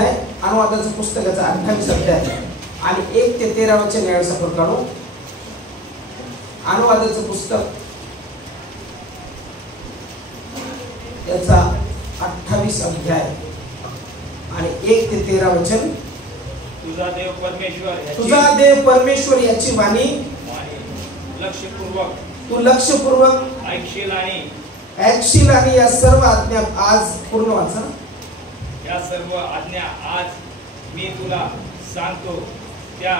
अध्याय, अनुवादाचं पुस्तकाचा 28 अध्याय आणि 1 ते 13 वचन यावेळेस आपण काढू. अनुवादाचं पुस्तक याचा 28 अध्याय आणि 1 ते 13 वचन. तुझा देव परमेश्वर याची वाणी लक्षपूर्वक तू लक्षपूर्वक ऐकशील आणि या सर्व आज्ञा आज पूर्ण वाचा. या सर्व आज्ञा आज मी तुला सांगतो त्या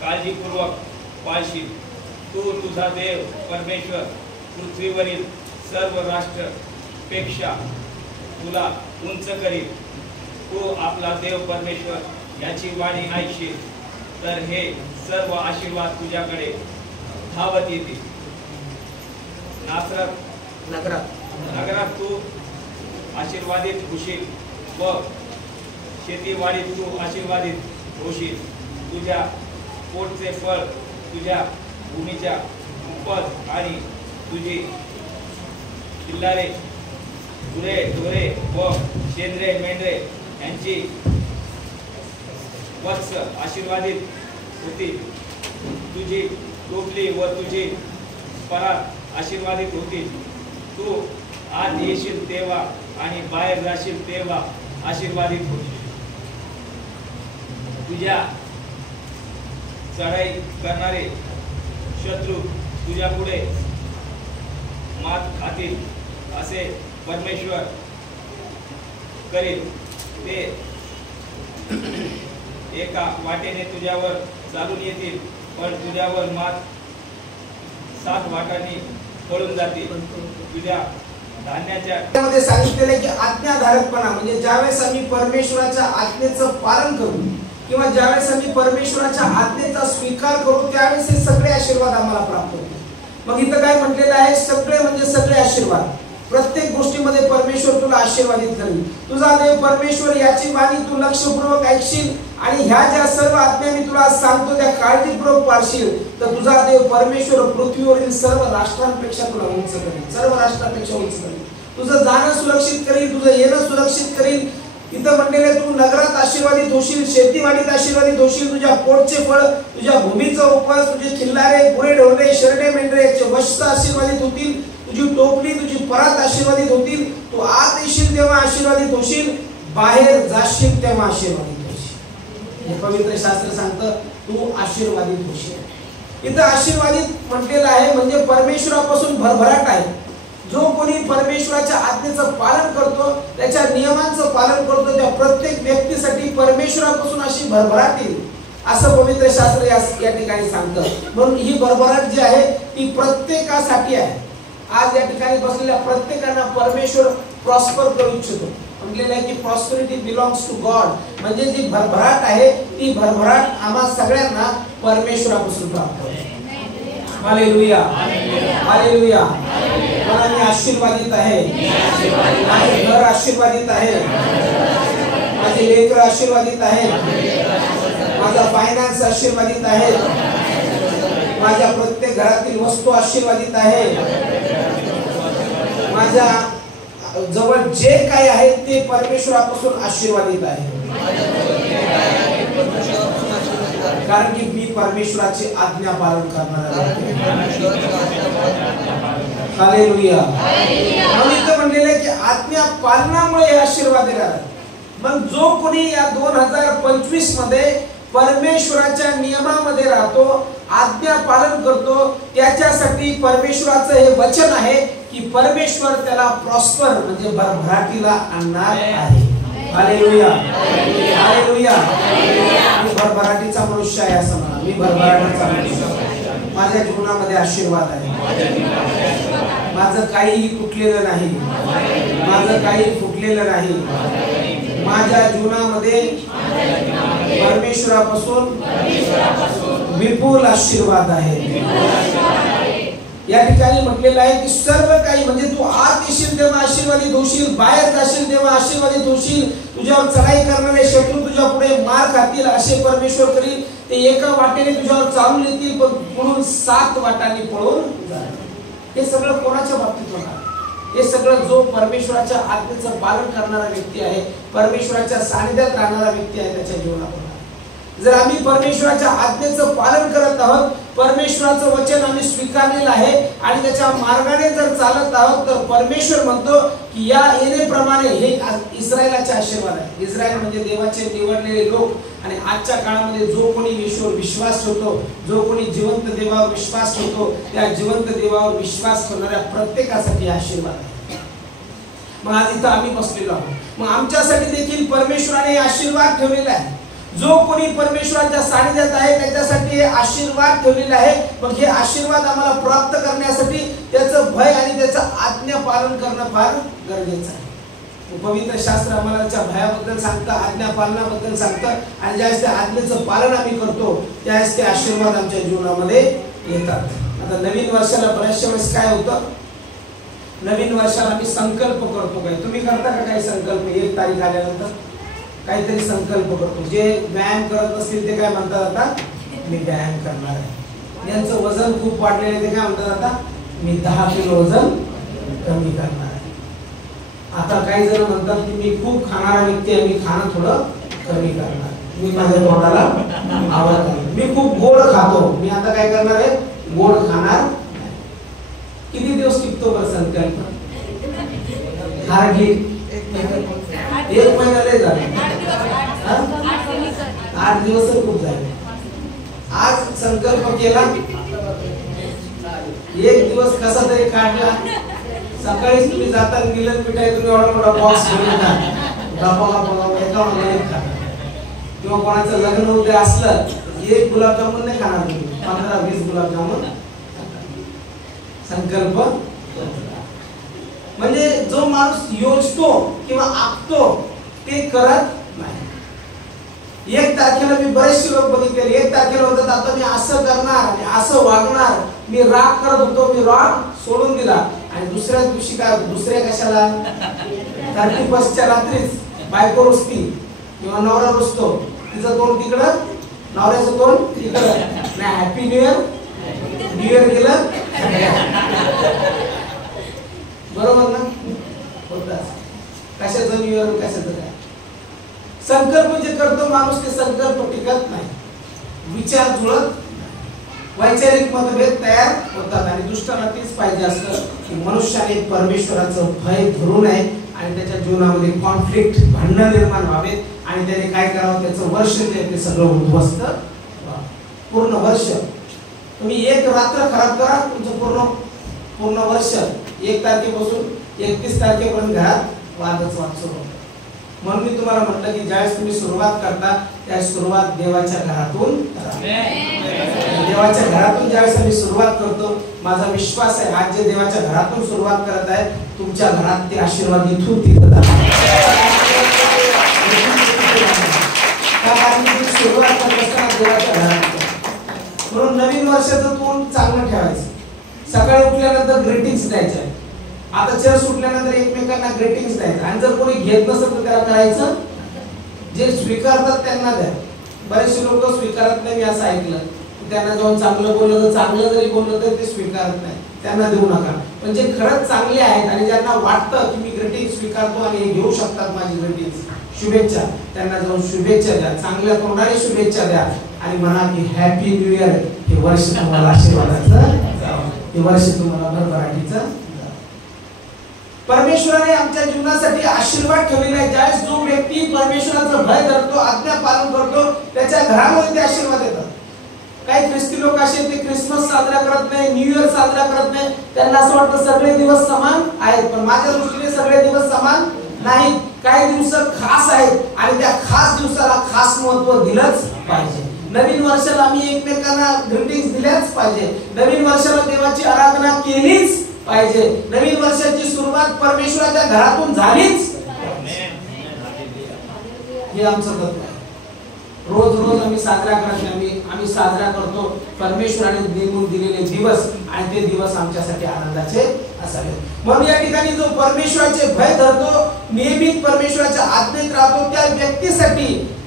काळजीपूर्वक पाळशील. तू तुझा देव परमेश्वर पृथ्वीवरील सर्व राष्ट्रपेक्षा तुला उंच करील. तू आपला देव परमेश्वर याची वाणी ऐकशील तर हे सर्व आशीर्वाद तुझ्याकडे धावत येतील. नगरात तू आशीर्वादित होशील व शेतीवाडीत तू आशीर्वादित होशील. तुझ्या पोटचे फळ, तुझ्या भूमीच्या उपज आणि तुझी किल्लारे, गुरे ढोरे व शेंद्रे मेंढरे यांची वत्स आशीर्वादित होतील. तुझी टोपली व तुझी परात आशीर्वादित होतील. तू आत येशील तेव्हा आणि बाहेर जाशील तेव्हा आशीर्वादित होशील. तुझ्या चढाई करणारे शत्रू तुझ्या पुढे मात खातील असे परमेश्वर करेल. ते एका वाटेने तुझ्यावर चालून येतील पण तुझ्यावर मात 7 वाटांनी पळून जातील. तुझ्या धान्याच्या मध्ये सांगितलेले की आज्ञाधारकपणा म्हणजे ज्यावेळेस आम्ही परमेश्वराच्या आज्ञेचं पालन करू किंवा ज्यावेळेस आम्ही परमेश्वराच्या आज्ञेचा स्वीकार करू त्यावेळेस हे सगळे आशीर्वाद आम्हाला प्राप्त होतील. मग इथं काय म्हटलेलं आहे, सगळे म्हणजे सगळे आशीर्वाद. प्रत्येक गोष्टीमध्ये परमेश्वर तुला आशीर्वादित करेल. तुझा देव परमेश्वर याची वाणी तू लक्षपूर्वक ऐकशील आणि ह्या ज्या सर्व आज्ञा मी तुला सांगतो त्या काळजीपूर्वक पाळशील तर तुझा देव परमेश्वर पृथ्वीवरील सर्व राष्ट्रांपेक्षा तुला उंच करेल. सर्व राष्ट्रांपेक्षा उंच करेल. तुझं जाणं सुरक्षित करेल, तुझं येणं सुरक्षित करेल. इथं म्हटलेले तू नगरात आशीर्वादित होशील, शेतीवाडीत आशीर्वादित होशील. तुझ्या पोटचे फळ, तुझ्या भूमीचं उपज, तुझे खिल्लारे, गुरे ढोरे, शेरडे मेंढरे याचे वस्त्र आशीर्वादित होतील. तुझी टोपली, तुझी परात आशीर्वादित होतील. तू आत येशील तेव्हा आशीर्वादित होशील, बाहेर जाशील तेव्हा आशीर्वादित होशील. हे पवित्र शास्त्र सांगतं तू आशीर्वादित होशील. इथं आशीर्वादित म्हटलेलं आहे म्हणजे परमेश्वरापासून भरभराट आहे. जो कोणी परमेश्वराच्या आज्ञेचं पालन करतो, त्याच्या नियमांचं पालन करतो त्या प्रत्येक व्यक्तीसाठी परमेश्वरापासून अशी भरभराट येईल असं पवित्र शास्त्र या ठिकाणी सांगतं. म्हणून ही भरभराट जी आहे ती प्रत्येकासाठी आहे. आज या ठिकाणी बसलेल्या प्रत्येकांना परमेश्वर प्रॉस्पर करू इच्छितो. म्हटलेलं आहे की प्रॉस्पेरिटी बिलॉंग्स टू गॉड. म्हणजे जी भरभराट आहे ती भरभराट आम्हा सगळ्यांना परमेश्वरापासून प्राप्त होते. Hallelujah, hallelujah. मी आशीर्वादित आहे, माझे घर आशीर्वादित आहे, माझे लेकर आशीर्वादित आहे, माझा फायनान्स आशीर्वादित आहे, माझ्या प्रत्येक घरातील वस्तू आशीर्वादित आहे, माझ्या जवळ जे काही आहे ते परमेश्वरापासून आशीर्वादित आहे. कारण की मी परमेश्वराची आज्ञा पालन करणार आहे. हालेलुया. म्हणून म्हणलेलं आहे की आज्ञा पालनामुळे हे आशीर्वाद येणार. मग जो कोणी या 2025 मध्ये परमेश्वराच्या नियमामध्ये राहतो, आज्ञा पालन करतो, त्याच्यासाठी परमेश्वराचं हे वचन आहे की परमेश्वर त्याला प्रॉस्पर म्हणजे भरभराटीला आणणार आहे. Hallelujah, hallelujah. मी भरभराटीचा मनुष्य आहे असं म्हणा. मी भरभराटीचा मनुष्य. माझ्या जीवनामध्ये आशीर्वाद आहे. माझं काहीही तुटलेलं नाही, माझं काही फुटलेलं नाही. माझ्या जीवनामध्ये परमेश्वरापासून विपुल आशीर्वाद आहे. या ठिकाणी म्हटलेलं आहे की सर्व काही म्हणजे तू आत येशील तेव्हा आशीर्वादित होशील, बाहेर जाशील तेव्हा आशीर्वादित होशील. तुझ्यावर चढाई करणारे शत्रू तुझ्या पुढे मार खातील असे परमेश्वर करील. ते एका वाटेने तुझ्यावर चालून येतील पण पुढून 7 वाटांनी पळून जातील. हे सगळं कोणाच्या बाबतीत होणार? हे सगळं जो परमेश्वराच्या आज्ञेचं पालन करणारा व्यक्ती आहे, परमेश्वराच्या सानिध्यात राहणारा व्यक्ती आहे, त्याच्या जीवनात होणार. जर आम्ही परमेश्वराच्या आज्ञेचं पालन करत आहोत, परमेश्वराचं वचन आम्ही स्वीकारलेलं आहे आणि त्याच्या मार्गाने जर चालत आहोत, तर परमेश्वर म्हणतो की या येणेप्रमाणे हे इस्रायलाचे आशीर्वाद आहे. इस्रायल म्हणजे देवाचे निवडलेले लोक. आणि आजच्या काळामध्ये जो कोणी येशूवर विश्वास ठेवतो, जो कोणी जिवंत देवावर विश्वास ठेवतो, त्या जिवंत देवावर विश्वास करणाऱ्या प्रत्येकासाठी आशीर्वाद आहे. मग आज इथं आम्ही बसलेलो आहोत, मग आमच्यासाठी देखील परमेश्वराने आशीर्वाद ठेवलेला आहे. जो कोणी परमेश्वराच्या सानिध्यात आहे त्याच्यासाठी हे आशीर्वाद ठेवलेले आहे. मग हे आशीर्वाद आम्हाला प्राप्त करण्यासाठी त्याचं भय आणि त्याचं आज्ञा पालन करणं फार गरजेचं आहे. पवित्र शास्त्र आम्हाला त्याच्या भयाबद्दल सांगतं, आज्ञा पालनाबद्दल सांगतं. आणि ज्यावेळेस त्या आज्ञेचं पालन आम्ही करतो त्यावेळेस ते आशीर्वाद आमच्या जीवनामध्ये येतात. आता नवीन वर्षाला बऱ्याचशा वेळेस काय होतं, नवीन वर्षाला आम्ही संकल्प करतो. काय तुम्ही करता का काही संकल्प? 1 तारीख आल्यानंतर काहीतरी संकल्प करतो. जे व्यायाम करत असतील ते काय म्हणतात, आता मी व्यायाम करणार आहे. यांचं वजन खूप वाढलेलं आहे ते काय म्हणतात, आता मी 10 किलो वजन कमी करणार आहे. आता काही जण म्हणतात की मी खूप खाणारा व्यक्ती आहे, मी खाणं थोडं कमी करणार, मी माझ्या तोंडाला आवडत नाही, मी खूप गोड खातो, मी आता काय करणार आहे, गोड खाणार नाही. किती दिवस टिकतो बरं संकल्प? हार्डली 1 महिना लय झाले, 8 दिवस खूप झाले. आज संकल्प केला, 1 दिवस कसा तरी काढला. सकाळीच तुम्ही जाताना मिलन मिठाई तुम्ही एवढा मोठा बॉक्स घेऊन येतात, एका महिन्यात एक खाता. किंवा कोणाचं लग्न वगैरे असलं 1 गुलाबजामुन नाही खाणार तुम्ही, 15-20 गुलाबजामुन. संकल्प म्हणजे जो माणूस योजतो किंवा आखतो ते करत नाही. 1 तारखेला मी बरेचसे लोक बघितले, 1 तारखेला होतात आता मी असं करणार आणि असं वागणार. मी राग करत होतो, मी राग सोडून दिला. आणि दुसऱ्या दिवशी काय, दुसऱ्या कशाला 31च्या रात्रीच बायको रुसती किंवा नवरा रुसतो, तिचं तोंड तिकडं, नवऱ्याचं तोंड तिकडं. नाही happy new year, new year गेलं बरोबर ना, होतात कशाचं न्यू इयर कशाचं काय. संकल्प जे करतो माणूस ते संकल्प टिकत नाही, विचार जुळत, वैचारिक मतभेद तयार होतात. आणि दुष्टाला तेच पाहिजे असतं की मनुष्याने परमेश्वराचं भय धरू नये आणि त्याच्या जीवनामध्ये कॉन्फ्लिक्ट, भांडण निर्माण व्हावेत आणि त्याने काय करावं, त्याचं वर्ष ते सगळं उद्ध्वस्त. पूर्ण वर्ष तुम्ही 1 रात्र खराब करा, तुमचं पूर्ण वर्ष 1 तारखेपासून 31 तारखेपर्यंत घरात वादच वाद सुरू होतो. म्हणून मी तुम्हाला म्हटलं की ज्यावेळेस तुम्ही सुरुवात करता त्या सुरुवात देवाच्या घरातून करा. देवाच्या घरातून ज्यावेळेस आम्ही सुरुवात करतो, माझा विश्वास आहे आज जे देवाच्या घरातून सुरुवात करत आहे तुमच्या घरात ते आशीर्वाद इथून तिथं जातात. सुरुवात करत असताना देवाच्या घरात. म्हणून नवीन वर्षाचं तोंड चांगलं ठेवायचं. सकाळी उठल्यानंतर ग्रीटिंग्स द्यायचे. आता चर्च सुटल्यानंतर एकमेकांना ग्रीटिंग्स द्यायचं. आणि जर कोणी घेत नसेल तर त्याला करायचं, जे स्वीकारतात त्यांना द्या. बरेचसे लोक स्वीकारत नाही, मी असं ऐकलं. त्यांना जाऊन चांगलं बोललं तर, चांगलं जरी बोललं तर ते स्वीकारत नाही, त्यांना देऊ नका. पण जे खरंच चांगले आहेत आणि ज्यांना वाटतं की मी ग्रीटिंग स्वीकारतो आणि हे घेऊ शकतात माझी ग्रीटिंग्स, शुभेच्छा, त्यांना जाऊन शुभेच्छा द्या, चांगल्या तोंडाने शुभेच्छा द्या आणि म्हणा की हॅपी न्यू इयर. हे वर्ष तुम्हाला आशीर्वादाचं, हे वर्ष तुम्हाला भरभराटीचं. परमेश्वराने आमच्या जीवनासाठी आशीर्वाद ठेवलेला आहे. ज्यावेळेस जो व्यक्ती परमेश्वराचं भय धरतो, आज्ञा पालन करतो, त्याच्या घरामध्ये ते आशीर्वाद येतात. काही ख्रिस्ती लोक असे ते ख्रिसमस साजरा करत नाही, न्यू इयर साजरा करत नाही. त्यांना असं वाटतं सगळे दिवस समान आहेत, पण माझ्या दृष्टीने सगळे दिवस समान नाहीत. काही दिवस खास आहेत आणि त्या खास दिवसाला खास महत्त्व दिलंच पाहिजे. नवीन वर्षाला आम्ही एकमेकांना ग्रीटिंग्स दिल्याच पाहिजे. नवीन वर्षाला देवाची आराधना केलीच पाहिजे. नवीन वर्षाची सुरुवात परमेश्वराच्या घरातून झालीच. हे आमचं तत्व आहे. रोज रोज आम्ही साजरा करत नाही, आम्ही साजरा करतो परमेश्वराने नेमून दिलेले दिवस आणि ते दिवस आमच्यासाठी आनंदाचे असावे. म्हणून या ठिकाणी जो परमेश्वराचे भय धरतो, नियमित परमेश्वराच्या आज्ञेत राहतो, त्या व्यक्तीसाठी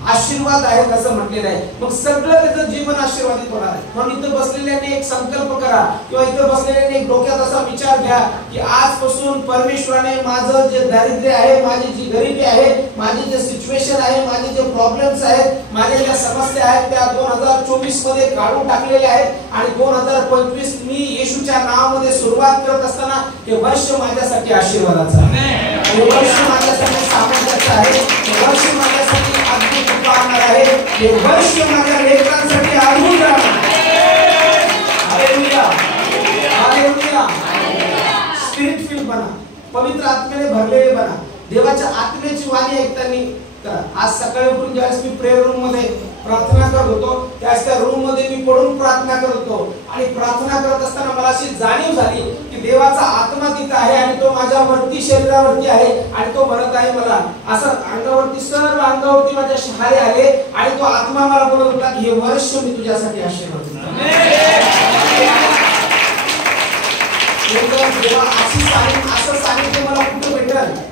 आशीर्वाद आहेत असं म्हटलेलं आहे. मग सगळं त्याचं जीवन आशीर्वादित होणार आहे. म्हणून इथं बसलेल्याने एक संकल्प करा किंवा इथं बसलेल्याने एक डोक्यात असा विचार घ्या की आजपासून परमेश्वराने माझं जे दारिद्र्य आहे, माझी जी गरिबी आहे, माझी जे सिच्युएशन आहे, माझे जे प्रॉब्लेम्स आहेत, माझ्या ज्या समस्या आहेत त्या 2024 मध्ये काढून टाकलेल्या आहेत आणि 2025 मी येशूच्या नावामध्ये सुरुवात करत असताना हे वर्ष माझ्यासाठी आशीर्वादाचं आहे. हे वर्ष माझ्यासाठी सामर्थ्याचं आहे. हे वर्ष माझ्यासाठी अद्भुत कृपा आणणार आहे. हे वर्ष माझ्या लेकरांसाठी अद्भुत राहणार आहे. Hallelujah, hallelujah. स्पिरिट फिल बना, पवित्र आत्म्याने भरलेले बना. देवाच्या आत्म्याची वाणी ऐकताना करा. आज सकाळी उठून ज्यावेळेस मी प्रेयर रूम मध्ये प्रार्थना करत होतो त्यावेळेस त्या रूम मध्ये मी पडून प्रार्थना करत होतो आणि प्रार्थना करत असताना मला अशी जाणीव झाली की देवाचा आत्मा तिथं आहे आणि तो माझ्या वरती शरीरावरती आहे आणि तो म्हणत आहे मला असं अंगावरती, सर्व अंगावरती माझ्या शहारे आले आणि तो आत्मा मला बोलत होता की हे वर्ष मी तुझ्यासाठी आशीर्वाद देवा असं सांगितलं मला कुठं भेटेल,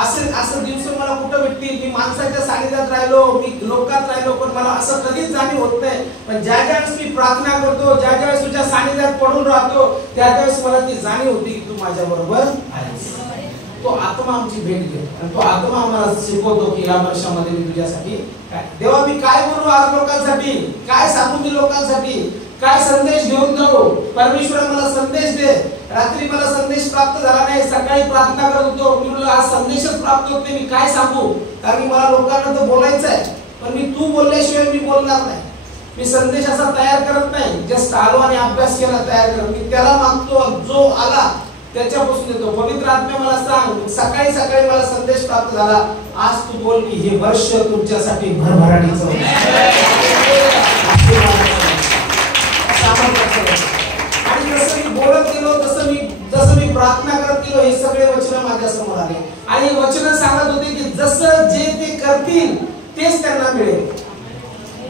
असं दिवस मला कुठं भेटतील. मी माणसाच्या सानिध्यात राहिलो, मी लोकात राहिलो, पण मला असं कधीच जाणीव होत नाही. पण ज्या ज्यावेळेस मी प्रार्थना करतो, ज्या ज्यावेळेस तुझ्या सानिध्यात पडून राहतो त्या त्यावेळेस मला ती जाणीव होती की तू माझ्या बरोबर आहेस. तो आत्मा आमची भेट घेतो आणि तो आत्मा आम्हाला शिकवतो की या वर्षामध्ये मी तुझ्यासाठी काय. देवा मी काय बोलू आज लोकांसाठी, काय सांगू मी लोकांसाठी, काय संदेश घेऊन जाऊ. परमेश्वर मला संदेश दे. रात्री मला संदेश प्राप्त झाला नाही, सकाळी प्रार्थना करत होतो, मी म्हणलं आज संदेशच प्राप्त होत नाही, मी काय सांगू, कारण मला लोकांना तर बोलायचं आहे पण मी तू बोलल्याशिवाय मी बोलणार नाही. मी संदेश असा तयार करत नाही, जस्ट आलो आणि अभ्यास केला तयार करत. मी त्याला मागतो जो आला त्याच्यापासून येतो. पवित्र आत्मा मला सांग. सकाळी सकाळी मला संदेश प्राप्त झाला, आज तू बोल की हे वर्ष तुमच्यासाठी भरभराटीचं आणि जसं मी बोलत गेलो, जसं मी प्रार्थना करत गेलो, हे सगळे वचन माझ्या समोर आले आणि वचन सांगत होते की जसं जे ते करतील तेच त्यांना मिळेल.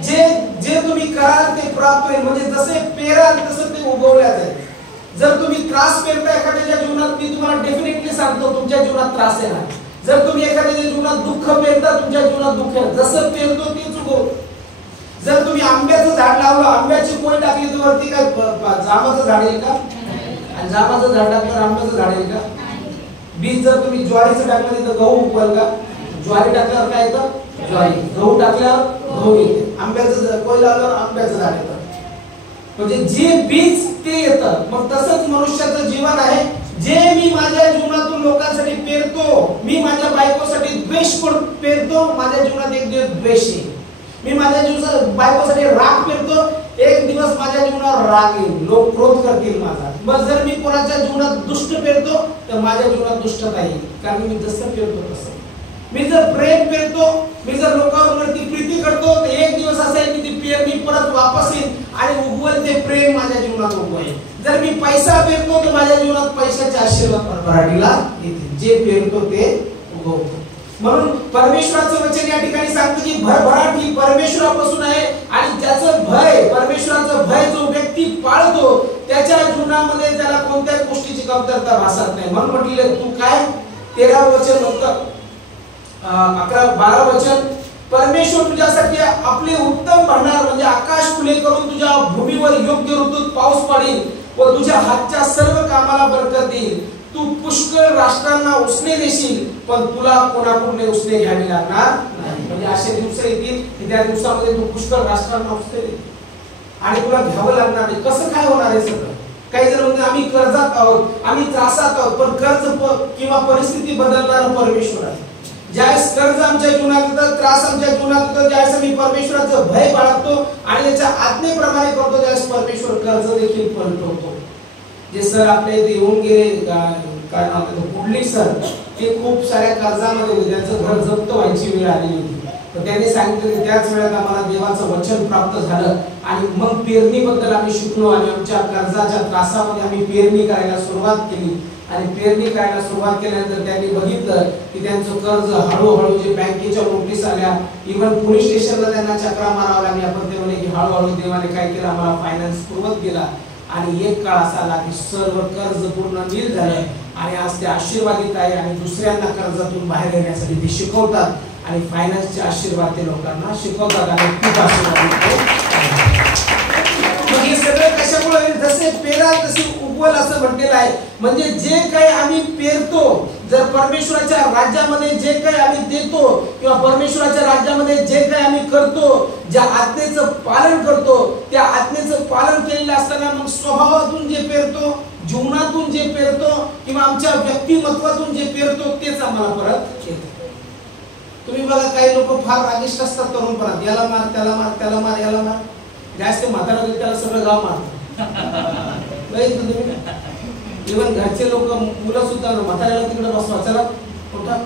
जे तुम्ही कराल ते प्राप्त होईल. म्हणजे जसे पेराल तसं ते उगवल्या जाईल. जर तुम्ही त्रास पेरता एखाद्याच्या जीवनात, मी तुम्हाला डेफिनेटली सांगतो तुमच्या जीवनात त्रास येणार. जर तुम्ही एखाद्याच्या जीवनात दुःख पेरता तुमच्या जीवनात दुःख येणार. जसं पेरतो तेच उगवतो. जर तुम्ही आंब्याचं झाड लावलं, आंब्याची कोय टाकली तर वरती काय जामाचं झाड येईल का? आणि जामाचं झाड टाकल्यावर आंब्याचं झाड येईल का? बीज जर तुम्ही ज्वारीचं टाकलं तिथं गहू उगवेल का? ज्वारी टाकल्यावर काय येतं? ज्वारी. गहू टाकल्यावर गहू येते. आंब्याचं कोय लावल्यावर आंब्याचं झाड येतं. म्हणजे जे बीज ते येतं. मग तसंच मनुष्याचं जीवन आहे. जे मी माझ्या जीवनातून लोकांसाठी पेरतो, मी माझ्या बायकोसाठी द्वेष पेरतो, माझ्या जीवनात एक दिवस द्वेष येईल. मी माझ्या जीवनात बायकोसाठी राग पेरतो, एक दिवस माझ्या जीवनावर राग येईल, लोक क्रोध करतील माझा. बस जर मी कोणाच्या जीवनात दुष्ट पेरतो तर माझ्या जीवनात दुष्टता येईल, कारण मी जसं पेरतो तसं. मी जर प्रेम पेरतो, मी जर लोकांवरती प्रीती करतो तर एक दिवस असं आहे की ती पेरणी परत वापस येईल आणि उगवेल ते प्रेम माझ्या जीवनात उगवेल. जर मी पैसा पेरतो तर माझ्या जीवनात पैशाचे आशीर्वाद भरभराटीला येतील. जे पेरतो ते उगवतो. म्हणून परमेश्वराचं वचन या ठिकाणी सांगतं की भरभराट ही परमेश्वरापासून आहे आणि ज्याचं भय, परमेश्वराचं भय जो व्यक्ती पाळतो त्याच्या जीवनामध्ये त्याला कोणत्याच गोष्टीची कमतरता भासत नाही. म्हणून म्हटलेलं तू काय 13 वचन होतं, 11-12 वचन, परमेश्वर तुझ्यासाठी आपले उत्तम भंडार म्हणजे आकाश खुले करून तुझ्या भूमीवर योग्य ऋतूत पाऊस पाडील व तुझ्या हातच्या सर्व कामाला बरकत देईल. तू पुष्कळ राष्ट्रांना उसने देशील पण तुला कोणाकडून उसने घ्यावी लागणार नाही. म्हणजे असे दिवस येतील की त्या दिवसामध्ये तू पुष्कळ राष्ट्रांना उसने देशील आणि तुला घ्यावं लागणार नाही. कसं काय होणार आहे सगळं? काही जण म्हणतात आम्ही कर्जात आहोत, आम्ही त्रासात आहोत, पण कर्ज किंवा परिस्थिती बदलणारा परमेश्वर आहे. ज्यावेळेस कर्ज आमच्या जीवनात येतं, त्रास आमच्या जीवनात येतो, ज्यावेळेस आम्ही परमेश्वराचं भय बाळगतो आणि त्याच्या आज्ञेप्रमाणे करतो त्यावेळेस परमेश्वर कर्ज देखील पलटवतो. जे सर आपल्या इथे येऊन गेले, काय नाव त्याचं, कुडली सर, ते खूप साऱ्या कर्जामध्ये होते, त्यांचं घर जप्त व्हायची वेळ आलेली होती. तर त्यांनी सांगितलं की त्याच वेळेत आम्हाला देवाचं वचन प्राप्त झालं आणि मग पेरणीबद्दल आम्ही शिकलो आणि आमच्या कर्जाच्या त्रासामध्ये आम्ही पेरणी करायला सुरुवात केली. आणि पेरणी करायला सुरुवात केल्यानंतर त्यांनी बघितलं की त्यांचं कर्ज हळूहळू जे बँकेच्या नोटीस आल्या, इव्हन पोलीस स्टेशनला त्यांना चक्रा मारावं लागल्या, पण ते म्हणे की हळूहळू देवाने काय केलं, आम्हाला फायनान्स पुरवत गेला आणि एक काळ असा आला की सर्व कर्ज पूर्ण नील झालं आणि आज ते आशीर्वादित आहे आणि दुसऱ्यांना कर्जातून बाहेर येण्यासाठी ते शिकवतात आणि फायनान्सचे आशीर्वाद ते लोकांना शिकवतात आणि खूप आशीर्वाद मिळतो. मग हे सगळं कशामुळे जसे पेराल तसे उगवल असं म्हटलेलं आहे. म्हणजे जे काही आम्ही पेरतो, जर परमेश्वराच्या राज्यामध्ये जे काही आम्ही देतो किंवा परमेश्वराच्या राज्यामध्ये जे काही आम्ही करतो, ज्या आज्ञेचं पालन करतो, त्या आज्ञेचं पालन केलेलं असताना मग स्वभावातून जे पेरतो, जीवनातून जे पेरतो किंवा आमच्या व्यक्तिमत्वातून जे पेरतो तेच आम्हाला परत येतं. तुम्ही बघा काही लोक फार रागिष्ट असतात तरुणपणात, याला मार त्याला मार त्याला मार याला मार, जास्त म्हातारा त्याला सगळं गाव मारतात. इव्हन घरचे लोक मुलं सुद्धा म्हाताऱ्याला तिकडे बसवा चला उठा.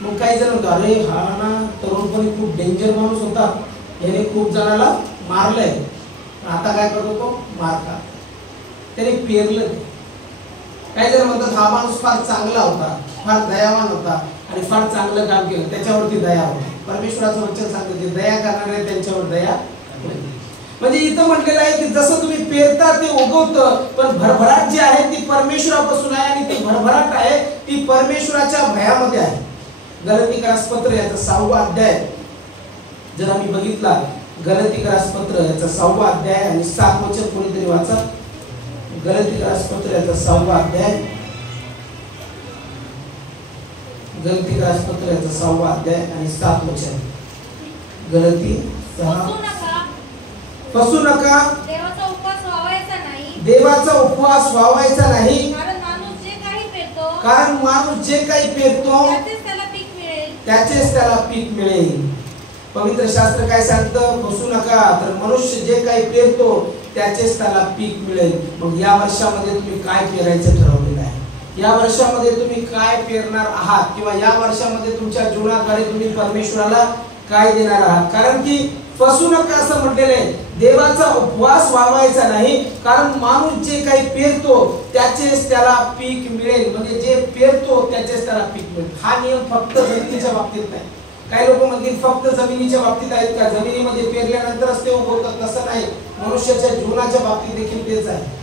मग काही जण म्हणतो अरे हा ना तरुणपणी खूप डेंजर माणूस होता, याने खूप जणाला मारलंय, आता काय करतो तो मारता. त्याने पेरलं. काही जण म्हणतात हा माणूस फार चांगला होता, फार दयावान होता आणि फार चांगलं काम केलं, त्याच्यावरती दया होती. परमेश्वराचं वचन सांगतं जे दया करणारे त्यांच्यावर दया. म्हणजे इथं म्हटलेलं आहे की जसं तुम्ही पेरता ते उगवतं, पण भरभराट जी आहे ती परमेश्वरापासून आहे आणि ती भरभराट आहे ती परमेश्वराच्या भयामध्ये आहे. गलातिकरास पत्र याचा 6वा अध्याय जर आम्ही बघितला, गलातिकरास पत्र याचा 6वा अध्याय आणि 7 वचन कोणीतरी वाचा. गलातिकरास पत्र याचा 6वा अध्याय, गलातिकरास पत्र याचा 6वा अध्याय आणि 7 वचन. गलाती 6. फसू नका, देवाचा उपवास व्हावायचा नाही, देवाचा उपवास व्हावायचा नाही, कारण माणूस जे काही पेरतो, कारण माणूस जे काही पेरतो त्याचेच त्याला पीक मिळेल, त्याचेच त्याला पीक मिळेल. पवित्र शास्त्र काय सांगतं? फसू नका, तर मनुष्य जे काही पेरतो त्याचेच त्याला पीक मिळेल. मग या वर्षामध्ये तुम्ही काय पेरायचं ठरवलेलं आहे? या वर्षामध्ये तुम्ही काय पेरणार आहात किंवा या वर्षामध्ये तुमच्या जीवनाद्वारे तुम्ही परमेश्वराला काय देणार आहात? कारण की फसू नका असं म्हटलेलं आहे. देवाचा उपवास व्हावायचा नाही, कारण माणूस जे काही पेरतो त्याचेच त्याला पीक मिळेल. म्हणजे जे पेरतो त्याचेच त्याला पीक मिळेल. हा नियम फक्त जमिनीच्या बाबतीत नाही. काही लोक म्हणतील फक्त जमिनीच्या बाबतीत आहेत का, जमिनीमध्ये पेरल्यानंतरच ते उगवतात, तसं नाही. मनुष्याच्या जीवनाच्या बाबतीत देखील तेच आहे.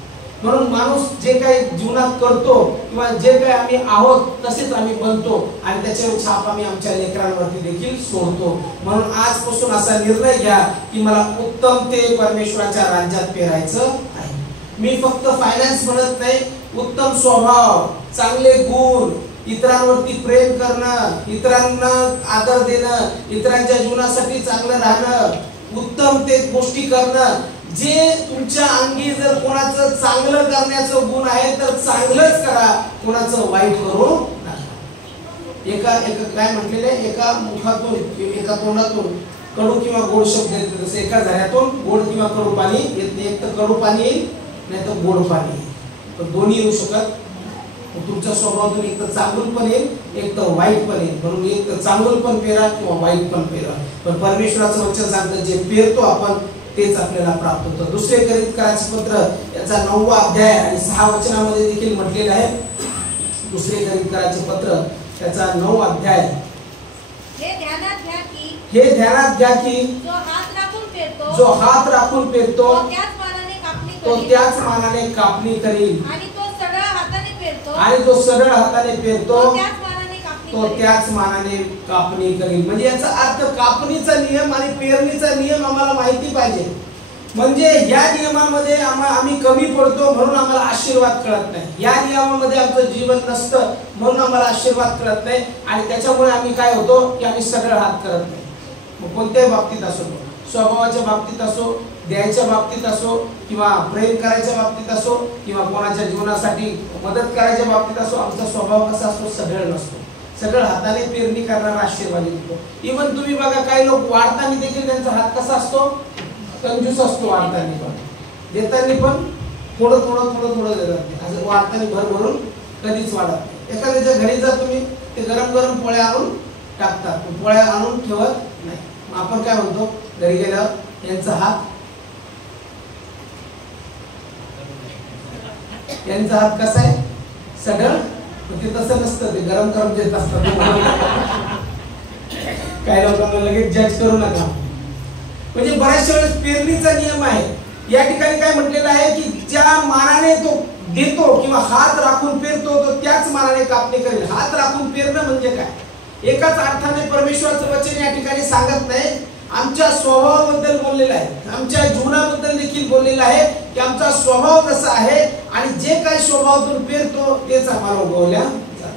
म्हणून माणूस जे काही जीवनात करतो किंवा जे काही आम्ही आहोत तसेच आम्ही बनतो आणि त्याच्यावर छाप आम्ही आमच्या लेकरांवरती देखील सोडतो. म्हणून आजपासून असा निर्णय घ्या की मला उत्तम ते परमेश्वराच्या राज्यात पेरायचं आहे. मी फक्त फायनान्स म्हणत नाही, उत्तम स्वभाव, चांगले गुण, इतरांवरती प्रेम करणं, इतरांना आदर देणं, इतरांच्या जीवनासाठी चांगलं राहणं, उत्तम ते गोष्टी करणं. जे तुमच्या अंगी जर कोणाचं चांगलं करण्याचं गुण आहे तर चांगलंच करा, कोणाचं वाईट करू नका. एका काय म्हटलेलं आहे, एका मुखातून एका तोंडातून कडू किंवा गोड शब्द येते, तसं एका झऱ्यातून गोड किंवा कडू पाणी येत नाही. एक तर कडू पाणी येईल नाही तर गोड पाणी येईल, तर दोन्ही येऊ शकत. तुमच्या स्वभावातून एक तर चांगलं पण येईल, एक तर वाईट पण येईल. म्हणून एक तर चांगलं पण पेरा किंवा वाईट पण पेरा. पण परमेश्वराचं वचन सांगतं जे पेरतो आपण तेच आपल्याला प्राप्त होतं. दुसरे कोरिंथीकराचे पत्र याचा 9वा अध्याय आणि 6 वचनामध्ये देखील म्हटलेलं आहे. दुसरे कोरिंथीकराचे पत्र त्याचा 9 अध्याय. हे ध्यानात घ्या की जो हात राखून पेरतो तो त्याच मानाने कापणी करील, आणि तो सरळ हाताने पेरतो तो त्याच मानाने कापणी करील. म्हणजे याचा अर्थ कापणीचा नियम आणि पेरणीचा नियम आम्हाला माहिती पाहिजे. म्हणजे या नियमामध्ये आम्ही कमी पडतो म्हणून आम्हाला आशीर्वाद कळत नाही. या नियमामध्ये आमचं जीवन नसतं म्हणून आम्हाला आशीर्वाद कळत नाही आणि त्याच्यामुळे आम्ही काय होतो की आम्ही सरळ हात करत नाही. मग कोणत्याही बाबतीत असो, स्वभावाच्या बाबतीत असो, द्यायच्या बाबतीत असो किंवा प्रेम करायच्या बाबतीत असो किंवा कोणाच्या जीवनासाठी मदत करायच्या बाबतीत असो, आमचा स्वभाव कसा असतो? सरळ नसतो. सगळं हाताने पेरणी करणारा आशीर्वाद येतो. इव्हन तुम्ही बघा काही लोक वाढताना देखील त्यांचा हात कसा असतो? कंजूस असतो. वाढताना पण देताना पण थोडं देतात. असं वाढताना भर भरून कधीच वाढत नाही. एखाद्याच्या घरी जा तुम्ही, ते गरम पोळ्या आणून टाकतात, पोळ्या आणून ठेवत नाही. आपण काय म्हणतो घरी गेल्यावर यांचा हात कसा आहे? सगळं. ते तसं नसतं, ते गरम देत असतात. काही लोकांना लगेच जज करू नका. म्हणजे बऱ्याचशा वेळेस पेरणीचा नियम आहे. या ठिकाणी काय म्हटलेलं आहे की ज्या मानाने तो देतो किंवा हात राखून पेरतो तो त्याच मानाने कापणी करेल. हात राखून पेरणं म्हणजे काय? एकाच अर्थाने परमेश्वराचं वचन या ठिकाणी सांगत नाही, आमच्या स्वभावाबद्दल बोललेलं आहे, आमच्या जीवनाबद्दल देखील बोललेलं आहे की आमचा स्वभाव कसा आहे आणि जे काही स्वभावातून पेरतो तेच आम्हाला उगवल्या जातं.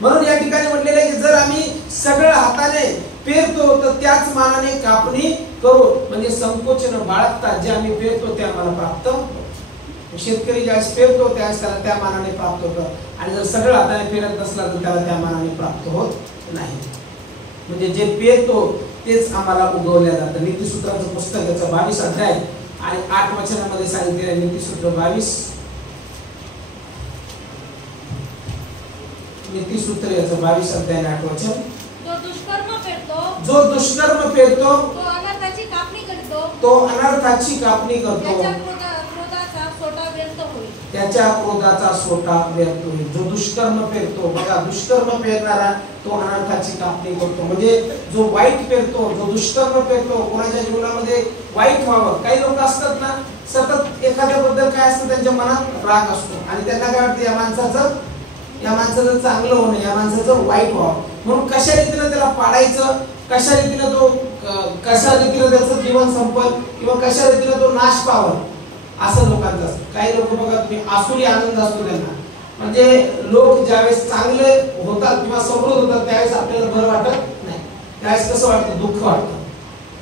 म्हणून या ठिकाणी म्हटलेलं आहे की जर आम्ही सगळं हाताने पेरतो तर त्याच मानाने कापणी करू, म्हणजे संकोच न बाळगता जे आम्ही पेरतो ते आम्हाला प्राप्त होतं. शेतकरी ज्यावेळेस पेरतो त्यावेळेस त्याला त्या मानाने प्राप्त होतं, आणि जर सगळं हाताने पेरत नसला तर त्याला त्या मानाने प्राप्त होत नाही. म्हणजे जे पेरतो तेच आम्हाला उगवल्या जातं. नीतिसूत्राचं पुस्तक याचा 22 अध्याय आणि 8 वचनामध्ये सांगितलेलं आहे. नीतिसूत्र 22, नीतिसूत्र याचं 22 अध्याय आणि 8 वचन. जो दुष्कर्म पेरतो तो अनर्थाची कापणी करतो, तो अनर्थाची कापणी करतो, त्याच्या क्रोधाचा सोटा व्यर्थ होईल. जो दुष्कर्म पेरतो, बघा दुष्कर्म पेरणारा तो अनर्थाची कापणी करतो. म्हणजे जो वाईट पेरतो, जो दुष्कर्म पेरतो, कोणाच्या जीवनामध्ये वाईट व्हावं. काही लोक असतात ना, सतत एखाद्याबद्दल काय असतं त्यांच्या मनात राग असतो आणि त्यांना काय वाटतं या माणसाचं चांगलं होणं, या माणसाचं वाईट व्हावं, म्हणून कशा रीतीने त्याला पाडायचं, कशा रीतीने त्याचं जीवन संपल किंवा कशा रीतीने तो नाश पावल, असं लोकांचं असतं. काही लोक बघा तुम्ही आसुरी आनंद असतो त्यांना, म्हणजे लोक ज्यावेळेस चांगले होतात किंवा समृद्ध होतात त्यावेळेस आपल्याला बरं वाटत नाही, त्यावेळेस कसं वाटतं, दुःख वाटतं.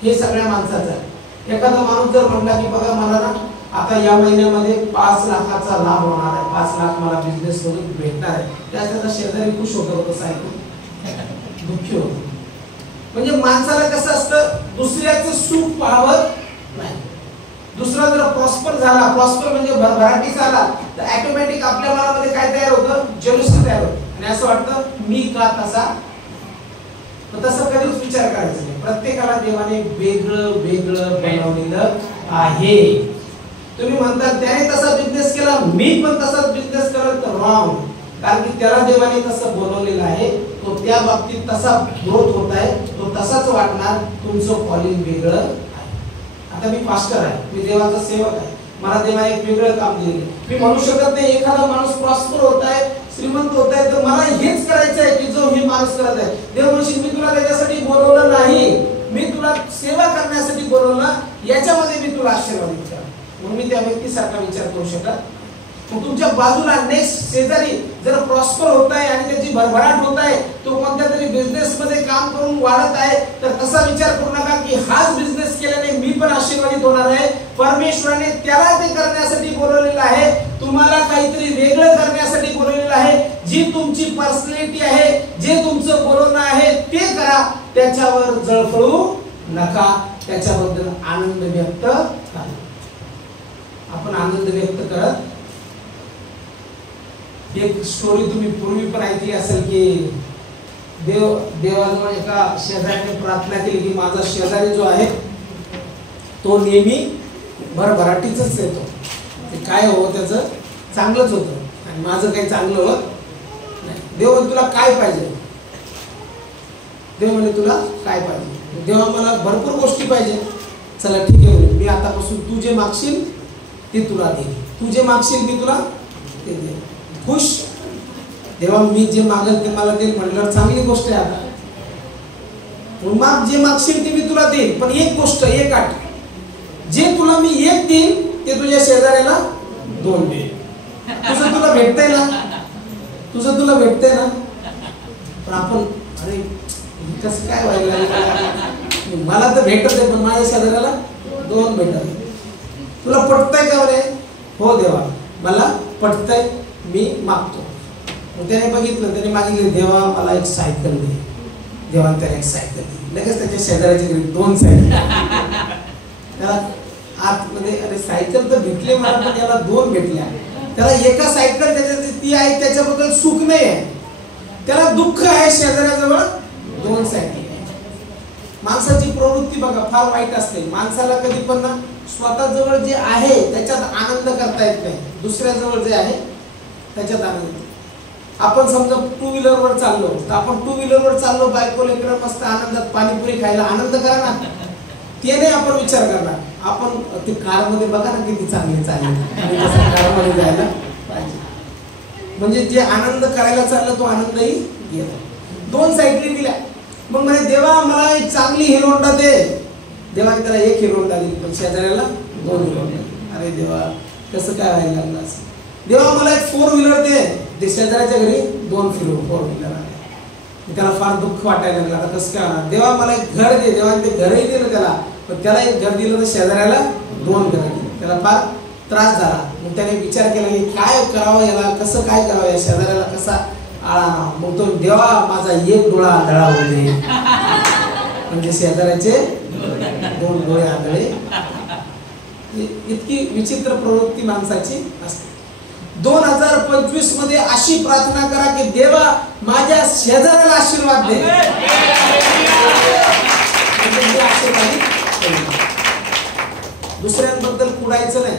हे सगळ्या माणसाचं आहे. एखादा माणूस जर म्हणला की बघा मला ना आता या महिन्यामध्ये 5 लाखाचा लाभ होणार आहे, 5 लाख मला बिझनेस मधून भेटणार आहे, त्याचा शेजारी खुश होतो, कसं ऐकून दुःखी होतो. म्हणजे माणसाला कसं असतं, दुसऱ्याचं सुख पाहावं नाही. दुसरा जर प्रॉस्पर झाला, प्रॉस्पर म्हणजे भरभराटीचा आला, तर ऑटोमॅटिक आपल्या मनामध्ये काय तयार होतं, जेलसी तयार होतं, आणि असं वाटतं मी का तसा. तसं कधीच विचार करायचा नाही. प्रत्येकाला देवाने वेगळं वेगळं बनवलेलं आहे. तुम्ही म्हणतात त्याने तसा बिझनेस केला, मी पण तसाच बिझनेस करत, तर रॉंग. कारण की त्याला देवाने तसं बनवलेलं आहे, तो त्या बाबतीत तसा ग्रोथ होत आहे, तो तसाच वाटणार. तुमचं कॉलिंग वेगळं आहे. आता मी पास्टर आहे, मी देवाचा सेवक आहे, मला देवाने एक वेगळं काम दिले. मी म्हणू शकत नाही एखादा माणूस प्रॉस्पर होत आहे, श्रीमंत होत आहे, तर मला हेच करायचं आहे की जो हे माणूस करत आहे. देव म्हणशील मी तुला त्याच्यासाठी बोलवलं नाही, मी तुला सेवा करण्यासाठी बोलवलं, याच्यामध्ये मी तुला आशीर्वादित करा. म्हणून मी त्या व्यक्तीसारखा विचार करू शकत. तुमच्या बाजूला नेक्स्ट शेजारी जर प्रॉस्पर होत आहे आणि त्याची भरभराट होत आहे, तो कोणत्या तरी बिझनेस मध्ये काम करून वाढत आहे, तर तसा विचार करू नका की हाच बिझनेस केल्याने मी पण आशीर्वादित होणार आहे. परमेश्वराने त्याला ते करण्यासाठी बोलवलेलं आहे, तुम्हाला काहीतरी वेगळं करण्यासाठी बोलवलेलं आहे. जी तुमची पर्सनॅलिटी आहे, जे तुमचं बोलणं आहे ते करा, त्याच्यावर जळफळू नका, त्याच्याबद्दल आनंद व्यक्त करा. आपण आनंद व्यक्त करत. एक स्टोरी तुम्ही पूर्वी पण ऐकली असेल की देवाजवळ एका शेजाऱ्याने प्रार्थना केली की माझा शेजारी जो आहे तो नेहमी भरभराटीच येतो, ते काय हो त्याचं चांगलंच होतं आणि माझं काही चांगलं होत नाही. देव म्हणे तुला काय पाहिजे, देव म्हणे तुला काय पाहिजे. देवा मला भरपूर गोष्टी पाहिजे. चला ठीक आहे, मी आतापासून तू जे मागशील ते तुला दे, तू जे मागशील मी तुला ते दे. खुश. देवा मी जे मागेल ते मला देईल म्हटल्यावर चांगली गोष्ट आहे. आता मग जे मागशील ते मी तुला देईल, पण एक गोष्ट, एक अट, जे तुला मी 1 देईल ते तुझ्या शेजाऱ्याला 2 दे. तुझं तुला भेटतंय ना, तुझं तुला भेटतंय ना. पण आपण अरे कसं काय व्हायला, मला तर भेटत आहे पण माझ्या शेजाऱ्याला 2 भेटत. तुला पटतंय का रे? हो देवा मला पटतंय, मी मागतो. त्याने बघितलं, त्याने मागितले देवा मला एक सायकल दे. देवाने त्याला एक सायकल दिली. लगेच त्याच्या शेजाऱ्याच्या घरी 2 सायकल. त्याला आतमध्ये अरे सायकल तर भेटले मला, पण त्याला 2 भेटल्या. त्याला एका सायकल त्याच्या ती आहे त्याच्याबद्दल सुख नाही आहे, त्याला दुःख आहे शेजाऱ्याजवळ 2 सायकल. माणसाची प्रवृत्ती बघा फार वाईट असते. माणसाला कधी पण ना स्वतःजवळ जे आहे त्याच्यात आनंद करता येत नाही, दुसऱ्याजवळ जे आहे त्याच्यात आनंद. आपण समजा 2 व्हीलरवर चाललो, तर आपण 2 व्हीलरवर चाललो, बायकोला इकडे मस्त आनंदात पाणीपुरी खायला, आनंद करा ना, ते नाही आपण विचार करणार. आपण ते कार मध्ये बघा ना किती चांगली चालली, कार मध्ये जायला पाहिजे. म्हणजे जे आनंद करायला चाललं तो आनंदही घेतो. 2 सायकली दिल्या. मग म्हणे देवा मला एक चांगली हिरो होंडा दे. देवाने त्याला 1 हिरो होंडा दिली, पण शेजाऱ्याला 2 हिरो होंडा. अरे देवा कसं काय व्हायला लागलं असं. देवा मला एक 4 व्हीलर दे. ते शेजाऱ्याच्या घरी 2 4 व्हीलर आले. त्याला फार दुःख वाटायला लागलं. आता कसं काय होणार. देवा मला एक घर दे. देवाने ते घरही दिलं त्याला, पण त्याला एक घर दिलं तर शेजाऱ्याला 2 घर दिली. त्याला फार त्रास झाला. मग त्याने विचार केला की काय करावं याला, कसं काय करावं, या शेजाऱ्याला कसा आळा. मग तो देवा माझा 1 डोळा आंधळा होऊ दे. म्हणजे शेजाऱ्याचे 2 डोळे आंधळे. इतकी विचित्र प्रवृत्ती माणसाची असते. 2025 मध्ये अशी प्रार्थना करा की देवा माझ्या शेजाऱ्याला आशीर्वाद दे. दुसऱ्यांबद्दल कुडायचं नाही.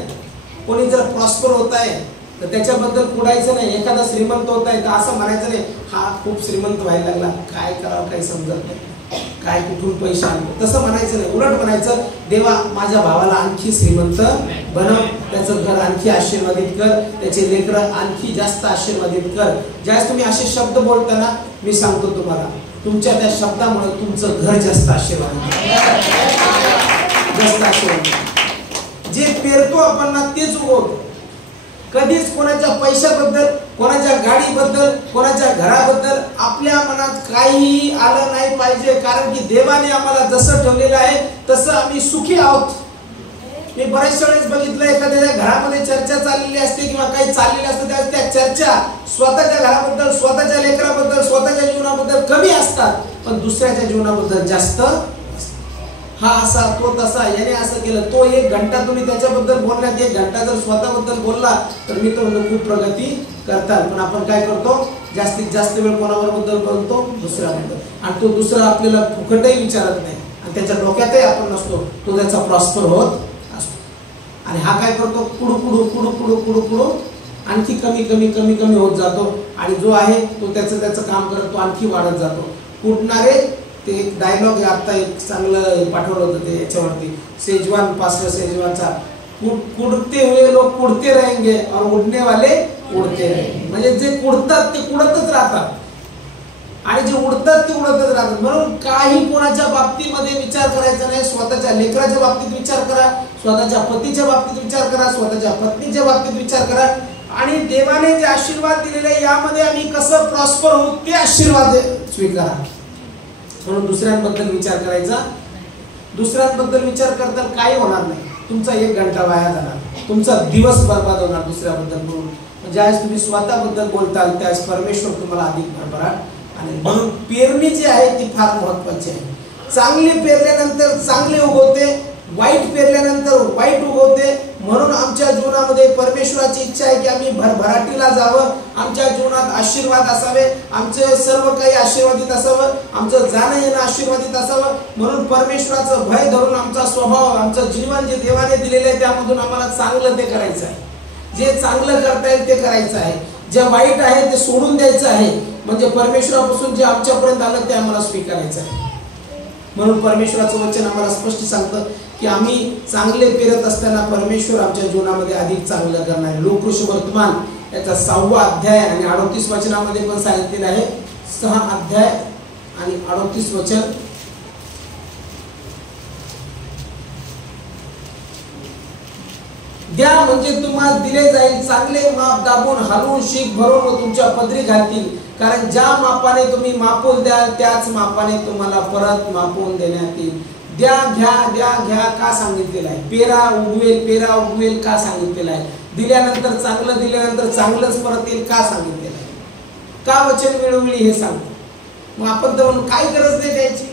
कोणी जर प्रॉस्पर होत आहे तर त्याच्याबद्दल कुडायचं नाही. एखादा श्रीमंत होत आहे तर असं म्हणायचं नाही हा खूप श्रीमंत व्हायला लागला, काय करावं काही समजत नाही, काय कुठून पैसे आणले, तसं म्हणायचं नाही. उलट म्हणायचं देवा माझ्या भावाला आणखी श्रीमंत बनव, त्याचं घर आणखी आशीर्वादित कर, त्याचे लेकरं आणखी जास्त आशीर्वादित कर. ज्यावेळेस तुम्ही असे शब्द बोलताना मी सांगतो तुम्हाला तुमच्या त्या शब्दामुळे तुमचं घर जास्त आशीर्वादित, जास्त आशीर्वादित. जे पेरतो आपण ना तेच उगवतो. कधीच कोणाच्या पैशाबद्दल, कोणाच्या गाडीबद्दल, कोणाच्या घराबद्दल आपल्या मनात काही आलं नाही पाहिजे. कारण की देवाने आम्हाला जसं ठेवलेलं आहे तसं आम्ही सुखी आहोत. मी बऱ्याचशा वेळेस बघितलं एखाद्या घरामध्ये चर्चा चाललेली असते किंवा काही चाललेलं असतं, त्यावेळेस त्या चर्चा स्वतःच्या घराबद्दल, स्वतःच्या लेकराबद्दल, स्वतःच्या जीवनाबद्दल कमी असतात, पण दुसऱ्याच्या जीवनाबद्दल जास्त. हा असा, तो तसा, याने असं केलं, तो 1 घंटा तुम्ही त्याच्याबद्दल बोलण्यात 1 घंटा जर स्वतःबद्दल बोलला तर मी तो खूप प्रगती करतात. पण आपण काय करतो, जास्तीत जास्त वेळ कोणाबद्दल बोलतो, दुसऱ्याबद्दल. आणि तो दुसरा आपल्याला फुकटही विचारत नाही आणि त्याच्या डोक्यातही आपण नसतो, तो त्याचा प्रॉस्पर होत असतो. आणि हा काय करतो, पुढू पुढू पुढू पुढू पुढू पुढू आणखी कमी कमी कमी कमी होत जातो. आणि जो आहे तो त्याचं काम करत तो आणखी वाढत जातो. कुडणारे ते एक डायलॉग आहे, आता एक चांगलं पाठवलं होतं ते याच्यावरती, सेजवान पास्टर सेजवानचा, कुडते हुए लोग कुडते रहेंगे और उडने वाले उडते रहेंगे. म्हणजे जे कुडतात ते कुडतच राहतात आणि जे उडतात ते उडतच राहतात. म्हणून काही कोणाच्या बाबतीमध्ये विचार करायचा नाही. स्वतःच्या लेकराच्या बाबतीत विचार करा, स्वतःच्या पतीच्या बाबतीत विचार करा, स्वतःच्या पत्नीच्या बाबतीत विचार करा. आणि देवाने जे आशीर्वाद दिलेले यामध्ये आम्ही कसं प्रॉस्पर होऊ ते आशीर्वाद स्वीकारा. म्हणून दुसऱ्यांबद्दल विचार करायचा. दुसऱ्यांबद्दल विचार करताना काही होणार नाही. तुमचा 1 घंटा वाया जाणार, तुमचा दिवस बर्बाद होणार दुसऱ्याबद्दल बोलून. ज्यावेळेस तुम्ही स्वतःबद्दल बोलताल त्यावेळेस परमेश्वर तुम्हाला अधिक भरभराट. आणि म्हणून पेरणी जी आहे ती फार महत्वाची आहे. चांगली पेरल्यानंतर चांगले उगवते, वाईट पेरल्यानंतर वाईट उगवते. म्हणून आमच्या जीवनामध्ये परमेश्वराची इच्छा आहे की आम्ही भरभराटीला जावं, आमच्या जीवनात आशीर्वाद असावे, आमचे सर्व काही आशीर्वादित असावं, आमचं जाणं येणं आशीर्वादित असावं. म्हणून परमेश्वराचं भय धरून आमचा स्वभाव, आमचं जीवन जे देवाने दिलेलं आहे त्यामधून आम्हाला चांगलं ते करायचं आहे. जे चांगलं करता येईल ते करायचं आहे, जे वाईट आहे ते सोडून द्यायचं आहे. म्हणजे परमेश्वरापासून जे आमच्यापर्यंत आलं ते आम्हाला स्वीकारायचं आहे. म्हणून परमेश्वराचं वचन आम्हाला स्पष्ट सांगतं की आम्ही चांगले पेरत असताना परमेश्वर आमच्या जीवनामध्ये अधिक चांगलं करणार आहे. लोकऋषी वर्तमान याचा 6वा अध्याय आणि 38 वचनामध्ये पण सांगितलेलं आहे. 6 अध्याय आणि 38 वचन. द्या म्हणजे तुम्हाला दिले जाईल, चांगले माप दाबून हलवून शीख भरून व तुमच्या पदरी घालतील. कारण ज्या मापाने तुम्ही मापून द्याल त्याच मापाने तुम्हाला परत मापून देण्यात येईल. द्या घ्या द्या घ्या का सांगितलेलं आहे. पेरा उगवेल का सांगितलेलं आहे. दिल्यानंतर चांगलं, दिल्यानंतर चांगलंच परत येईल का सांगितलेलं आहे. का वचन वेळोवेळी हे सांगतो. मग आपण तर म्हणून काय गरज नाही द्यायची,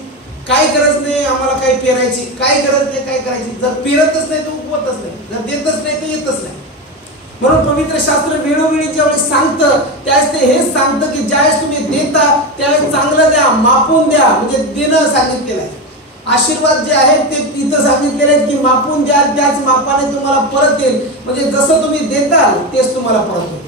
काय गरज नाही आम्हाला काही पेरायची, काय गरज नाही काय करायची. जर पेरतच नाही तर उगवतच नाही, जर देतच नाही तर येतच नाही. म्हणून पवित्र शास्त्र वेळोवेळी ज्यावेळेस सांगतं त्यावेळेस ते हेच सांगतं की ज्यावेळेस तुम्ही देता त्यावेळेस चांगलं द्या, मापून द्या. म्हणजे देणं सांगितलेलं आहे. आशीर्वाद जे आहेत ते इथं सांगितलेले आहेत की मापून द्या, त्याच मापाने तुम्हाला परत येईल. म्हणजे जसं तुम्ही देताल तेच तुम्हाला परत होईल.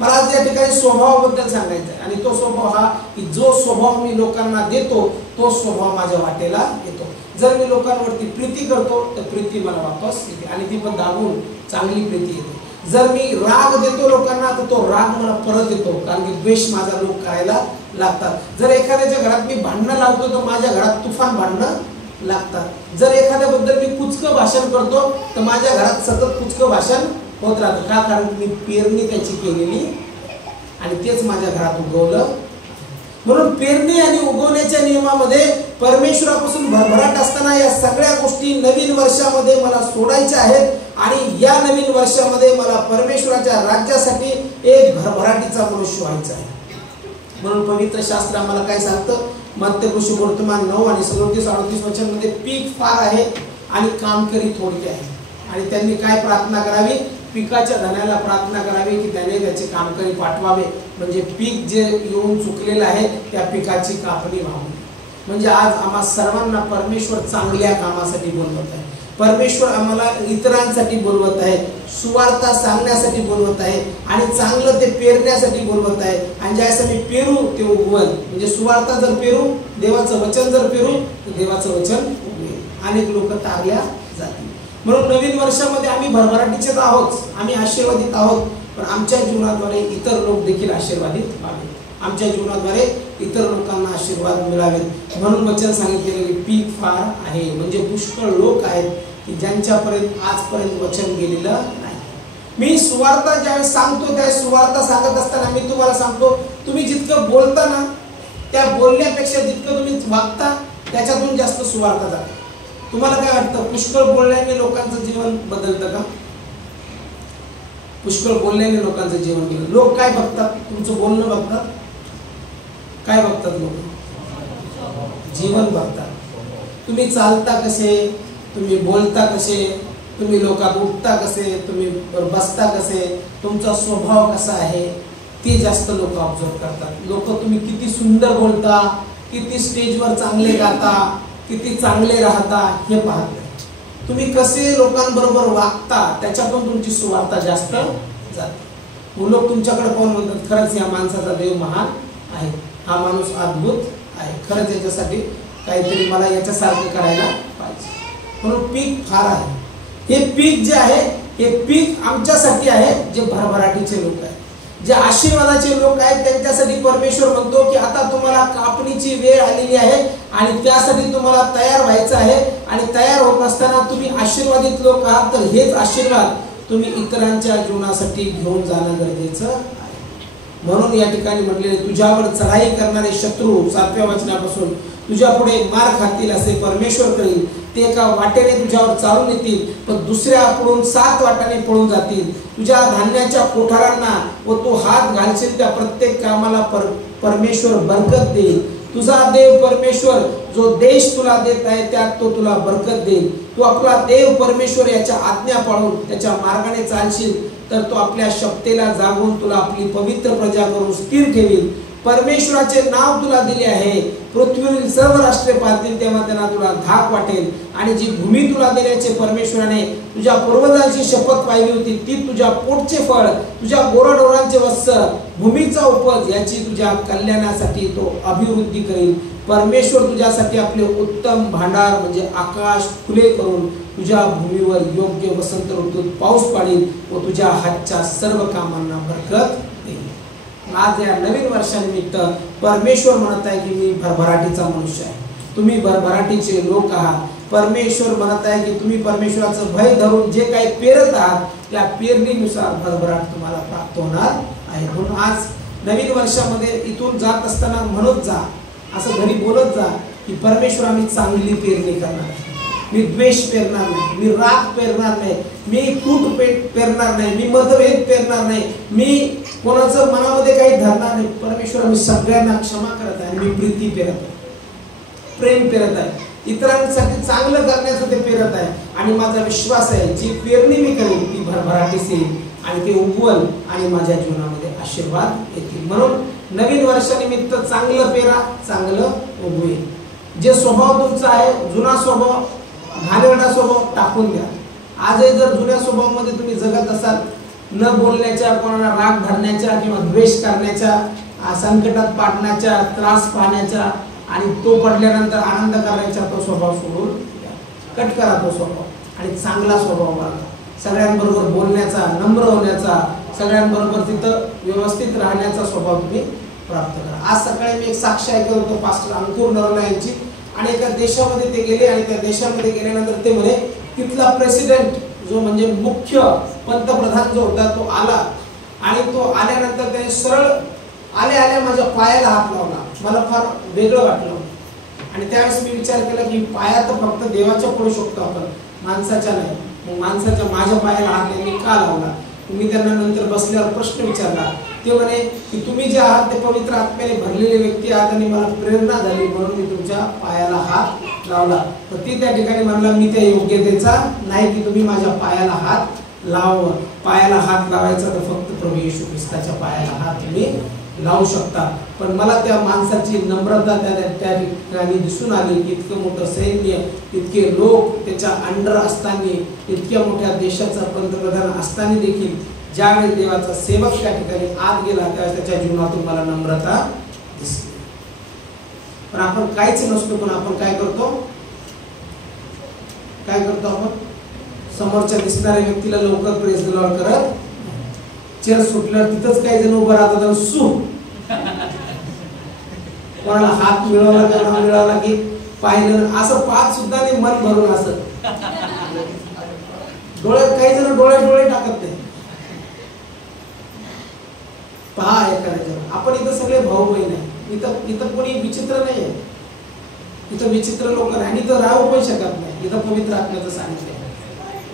मला आज या ठिकाणी स्वभावाबद्दल सांगायचं आहे. आणि तो स्वभाव हा की जो स्वभाव मी लोकांना देतो तो स्वभाव माझ्या वाटेला येतो. जर मी लोकांवरती प्रीती करतो तर प्रीती मला वापस येते आणि ती पण दाबून चांगली प्रीती येते. जर मी राग देतो लोकांना तर तो राग मला परत येतो, कारण की द्वेष माझा लोक करायला लागतात. जर एखाद्याच्या घरात मी भांडणं लावतो तर माझ्या घरात तुफान भांडणं लागतात. जर एखाद्याबद्दल मी कुचकं भाषण करतो तर माझ्या घरात सतत कुचकं भाषण होत राहतं. का? कारण मी पेरणी त्याची केलेली आणि तेच माझ्या घरात उगवलं. म्हणून पेरणी आणि उगवण्याच्या नियमामध्ये परमेश्वरापासून भरभराट असताना या सगळ्या गोष्टी नवीन वर्षामध्ये मला सोडायच्या आहेत आणि या नवीन वर्षामध्ये मला परमेश्वराच्या राज्यासाठी एक भरभराटीचा मनुष्य व्हायचा आहे. म्हणून पवित्र शास्त्र आम्हाला काय सांगतं? मत्तय सुवर्तमान 9 आणि 37-38 वचनमध्ये पीक फार आहे आणि कामकरी थोडके आहे. आणि त्यांनी काय प्रार्थना करावी? पिकाच्या धन्याला प्रार्थना करावी की त्याने त्याचे कामकरी पाठवावे, म्हणजे पीक जे येऊन चुकलेलं आहे त्या पिकाची कापणी व्हावी. म्हणजे आज आम्हा सर्वांना परमेश्वर चांगल्या कामासाठी बोलवत आहे. परमेश्वर आम्हाला इतरांसाठी बोलवत आहे, सुवार्ता सांगण्यासाठी बोलवत आहे आणि चांगलं ते पेरण्यासाठी बोलवत आहे. आणि ज्यावेळेस मी पेरू ते उगवल, म्हणजे सुवार्ता जर पेरू, देवाचं वचन जर पेरू तर देवाचं वचन उगवेल. अनेक लोक तारल्या जातील. म्हणून नवीन वर्षामध्ये आम्ही भरभराटीचे आहोत, आम्ही आशीर्वादित आहोत, पण आमच्या जीवनाद्वारे इतर लोक देखील आशीर्वादित व्हावेत. आमच्या जीवनाद्वारे इतर लोकांना आशीर्वाद मिळावेत. म्हणून वचन सांगितलेले की पीक फार आहे, म्हणजे पुष्कळ लोक आहेत की ज्यांच्यापर्यंत आजपर्यंत वचन गेलेलं नाही. मी सुवार्ता ज्यावेळेस सांगतो त्या सुवार्ता सांगत असताना मी तुम्हाला सांगतो, तुम्ही जितकं बोलता ना त्या बोलण्यापेक्षा जितकं तुम्ही वागता त्याच्यातून जास्त सुवार्ता जाते. तुम्हाला काय वाटतं? पुष्कळ बोलण्याने लोकांचं जीवन बदलतं का? पुष्कळ बोलण्याने लोकांचं जीवन बदलतं. लोक काय बघतात? तुमचं बोलणं बघतात. काय बघतात लोक? जीवन बघतात. तुम्ही चालता कसे, तुम्ही बोलता कसे, तुम्ही लोकात उठता कसे, तुम्ही बसता कसे, तुमचा स्वभाव कसा आहे ते जास्त लोक ऑब्झर्व करतात. लोक तुम्ही किती सुंदर बोलता, किती स्टेजवर चांगले गाता, किती चांगले राहता हे पाहत नाही. तुम्ही कसे लोकांबरोबर वागता त्याच्यातून तुमची सुवार्ता जास्त जाते. लोक तुमच्याकडे पाहून म्हणतात खरंच या माणसाचा देव महान आहे, हा माणूस अद्भुत आहे, खरंच याच्यासाठी काहीतरी मला याच्यासारखं करायला पाहिजे. म्हणून पीक फार आहे. हे पीक जे आहे हे पीक आमच्यासाठी आहे जे भरभराटीचे लोक आहेत, जे आशीर्वादाचे लोक आहेत. त्यांच्यासाठी परमेश्वर म्हणतो की आता तुम्हाला कापणीची वेळ आलेली आहे आणि त्यासाठी तुम्हाला तयार व्हायचं आहे. आणि तयार होत असताना तुम्ही आशीर्वादित लोक आहात, तर हेच आशीर्वाद तुम्ही इतरांच्या जीवनासाठी घेऊन जाणं गरजेचं आहे. म्हणून या ठिकाणी म्हटलेले तुझ्यावर चढाई करणारे शत्रू 7व्या वचनापासून तुझ्या पुढे मार खातील असे परमेश्वर करील. ते एका वाटेने तुझ्यावर चालून येतील पण दुसऱ्याकडून 7 वाटाने पळून जातील. तुझ्या धान्याच्या कोठारांना व तू हात घालशील त्या प्रत्येक कामाला परमेश्वर बरकत देईल. तुझा देव परमेश्वर जो देश तुला देत आहे त्यात तो तुला बरकत देईल. तू आपला देव परमेश्वर याच्या आज्ञा पाळून त्याच्या मार्गाने चालशील तर तो आपल्या शक्तीला जागून तुला आपली पवित्र प्रजा करून स्थिर ठेवील. परमेश्वराचे नाव तुला दिले आहे, पृथ्वीवरील सर्व राष्ट्रे पाहतील तेव्हा त्यांना तुला धाक वाटेल. आणि जी भूमी तुला देण्याचे परमेश्वराने तुझ्या पूर्वजांची शपथ पाहिली होती ती तुझ्या पोटचे फळ, तुझ्या गोरडोरांचे वत्स, भूमीचा उपज याची तुझ्या कल्याणासाठी तो अभिवृद्धी करेल. परमेश्वर तुझ्यासाठी आपले उत्तम भांडार म्हणजे आकाश खुले करून तुझ्या भूमीवर योग्य वसंत ऋतूत पाऊस पाडील व तुझ्या हातच्या सर्व कामांना बरकत देईल. आज या नवीन वर्षानिमित्त परमेश्वर म्हणत आहे की मी भरभराटीचा मनुष्य आहे, तुम्ही भरभराटीचे लोक आहात. परमेश्वर म्हणत आहे की तुम्ही परमेश्वराचं भय धरून जे काही पेरत आहात त्या पेरणीनुसार भरभराट तुम्हाला प्राप्त होणार आहे. म्हणून आज नवीन वर्षामध्ये इथून जात असताना म्हणत जा, असं घरी बोलत जा की परमेश्वर आम्ही चांगली पेरणी करणार, मी द्वेष पेरणार नाही, मी राग पेरणार नाही, मी फूट पेरणार नाही, मी मतभेद पेरणार नाही, मी कोणाचं मनामध्ये काही धरणार नाही. परमेश्वर मी सगळ्यांना क्षमा करत आहे, मी प्रीती पेरत आहे, प्रेम पेरत आहे, इतरांसाठी चांगलं करण्याचं ते पेरत आहे. आणि माझा विश्वास आहे जी पेरणी मी करेन ती भरभराटीस येईल आणि ते उगवल आणि माझ्या जीवनामध्ये आशीर्वाद येतील. म्हणून नवीन वर्षानिमित्त चांगलं पेरा, चांगलं उगवेल. जे स्वभाव तुमचा आहे जुना स्वभाव, घाणेरडा स्वभाव टाकून द्या. आजही जर जुन्या स्वभावामध्ये तुम्ही जगत असाल, न बोलण्याच्या, कोणाला राग धरण्याच्या किंवा द्वेष करण्याच्या, संकटात पाडण्याच्या, त्रास पाहण्याच्या आणि तो पडल्यानंतर आनंद करायचा तो स्वभाव सोडून द्या. कट करा तो स्वभाव आणि चांगला स्वभाव बघा. सगळ्यांबरोबर बोलण्याचा, नम्र होण्याचा, सगळ्यांबरोबर तिथं व्यवस्थित राहण्याचा स्वभाव तुम्ही प्राप्त करा. आज सकाळी मी एक साक्ष ऐकत होतो पास्टर अंकुर नरोला यांची, आणि एका देशामध्ये ते गेले आणि त्या देशामध्ये गेल्यानंतर ते म्हणे तिथला प्रेसिडेंट जो म्हणजे मुख्य पंतप्रधान जो होता तो आला, आणि तो आल्यानंतर त्याने सरळ आल्या माझ्या पायाला हात लावला. मला फार वेगळं वाटलं, आणि त्यावेळेस मी विचार केला की पाया तर फक्त देवाच्या पडू शकतो आपण, माणसाच्या नाही. मग माणसाच्या माझ्या पायाला हात त्यांनी का लावला. मी त्यांना नंतर बसल्यावर प्रश्न विचारला. ते म्हणे की तुम्ही जे आहात ते पवित्र आत्म्याने भरलेले व्यक्ती आहात आणि मला प्रेरणा झाली म्हणून मी तुमच्या पायाला हात लावला. तर ती त्या ठिकाणी म्हणला मी त्या योग्यतेचा नाही की तुम्ही माझ्या पायाला हात लाव. पायाला हात लावायचा तर फक्त प्रभू येशू ख्रिस्ताच्या पायाला हात तुम्ही लावू शकता. पण मला त्या माणसाची नम्रता त्या ठिकाणी दिसून आली की इतकं मोठं सैन्य, इतके लोक त्याच्या अंडर असताना, इतक्या मोठ्या देशाचा पंतप्रधान असताना देखील ज्यावेळी देवाचा सेवक त्या ठिकाणी आत गेला त्यावेळेस त्याच्या जीवनातून मला नम्रता दिसली. पण आपण काहीच नसतो, पण आपण काय करतो आपण समोरच्या दिसणाऱ्या व्यक्तीला लवकर प्रेस द लॉर्ड करत, चेअर सुटल्यावर तिथंच काही जण उभं राहतात सु कोणाला हात मिळवला किंवा मिळवला की पाहिलं असं पाच सुद्धा नाही, मन भरून असं डोळ्यात काही जण डोळे टाकत नाही. पहा एखाद्याच्या आपण इथं सगळे भाऊ बहीण आहे, इथं कोणी विचित्र नाही आहे. इथं विचित्र लोक नाही, इथं राहू पण शकत नाही. इथं पवित्र आत्म्याचं सांगितलंय.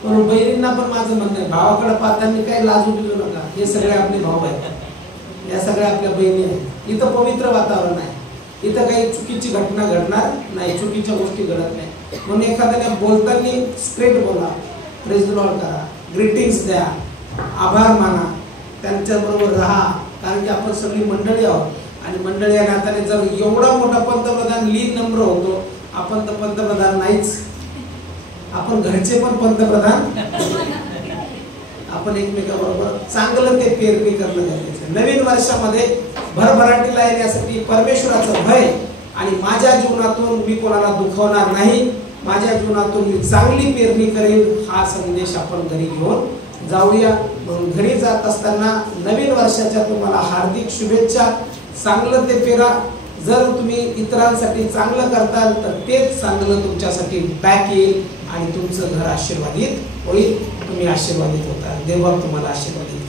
पण बहिणींना पण माझं म्हणणं आहे, भावाकडे पाहताना काही लाजू बिजू नका. हे सगळे आपले भाऊ आहेत, या सगळ्या आपल्या बहिणी आहेत. इथं पवित्र वातावरण आहे, इथं काही चुकीची घटना घडणार नाही, चुकीच्या गोष्टी घडत नाही. म्हणून एखाद्याने बोलताना स्ट्रेट बोला, प्रेज द लॉर्ड करा, ग्रीटिंग्स द्या, आभार माना, त्यांच्याबरोबर राहा. कारण की आपण सगळी मंडळी आहोत, आणि मंडळी या नात्याने जर एवढा मोठा पंतप्रधान लीन नम्र होतो, आपण तर पंतप्रधान नाहीच, आपण घरचे पण पंतप्रधान. आपण एकमेकांबरोबर चांगलं ते पेरणी करणं गरजेचं आहे. नवीन वर्षामध्ये भरभराटीला येण्यासाठी परमेश्वराचं भय, आणि माझ्या जीवनातून मी कोणाला दुखवणार नाही, माझ्या जीवनातून मी चांगली पेरणी करेन, हा संदेश आपण घरी घेऊन जाऊया. म्हणून घरी जात असताना नवीन वर्षाच्या तुम्हाला हार्दिक शुभेच्छा. चांगलं ते पेरा. जर तुम्ही इतरांसाठी चांगलं करताल तर तेच चांगलं तुमच्यासाठी बॅक येईल, आणि तुमचं घर आशीर्वादित होईल, तुम्ही आशीर्वादित होता. देव तुम्हाला आशीर्वादित